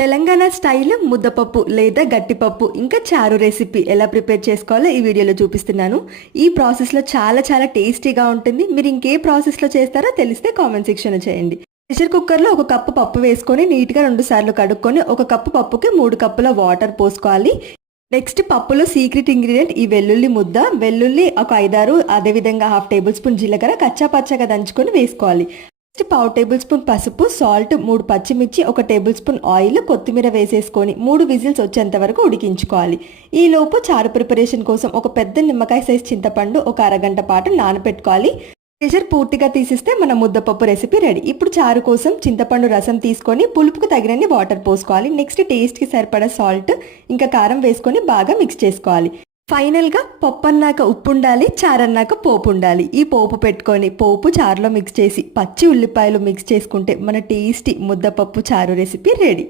Telangana style ముద్దపప్పు లేదా గట్టిపప్పు ఇంకా చారు రెసిపీ ఎలా ప్రిపేర్ చేసుకోవాలో ఈ వీడియోలో చూపిస్తున్నాను. ఈ ప్రాసెస్లో చాలా చాలా టేస్టీగా ఉంటుంది. మీరు ఇంకే ప్రాసెస్లో చేస్తారో తెలిస్తే కామెంట్ సెక్షన్లో చేయండి. ప్రెషర్ కుక్కర్లో ఒక కప్పు పప్పు వేసుకొని నీట్గా 2 సార్లు కడుక్కొని ఒక కప్పు పప్పుకి 3 కప్పుల వాటర్ పోసుకోవాలి. నెక్స్ట్ పప్పులో సీక్రెట్ ఇంగ్రీడియంట్ ఈ వెల్లుల్లి ముద్ద. వెల్లుల్లి ఒక 5-6, అదేవిధంగా 1/2 టేబుల్ స్పూన్ జీలకర్ర కచ్చా పచ్చగా దంచుకొని వేసుకోవాలి. నెక్స్ట్ 1/2 టేబుల్ స్పూన్ పసుపు, సాల్ట్, 3 పచ్చిమిర్చి, 1 టేబుల్ స్పూన్ ఆయిల్, కొత్తిమీర వేసేసుకొని 3 విజిల్స్ వచ్చేంత వరకు ఉడికించుకోవాలి. ఈ లోపు చారు ప్రిపరేషన్ కోసం ఒక పెద్ద నిమ్మకాయ సైజ్ చింతపండు ఒక అరగంట పాటు నానబెట్టుకోవాలి. ప్రెషర్ పూర్తిగా తీసిస్తే మన ముద్దపప్పు రెసిపీ రెడీ. ఇప్పుడు చారు కోసం చింతపండు రసం తీసుకొని పులుపుకు తగినన్ని వాటర్ పోసుకోవాలి. నెక్స్ట్ టేస్ట్కి సరిపడా సాల్ట్ ఇంకా కారం వేసుకొని బాగా మిక్స్ చేసుకోవాలి. ఫైనల్గా పప్పు అన్నాక ఉప్పు ఉండాలి, చారు అన్నాక పోపు ఉండాలి. ఈ పోపు పెట్టుకొని పోపు చారులో మిక్స్ చేసి పచ్చి ఉల్లిపాయలు మిక్స్ చేసుకుంటే మన టేస్టీ ముద్దపప్పు చారు రెసిపీ రెడీ.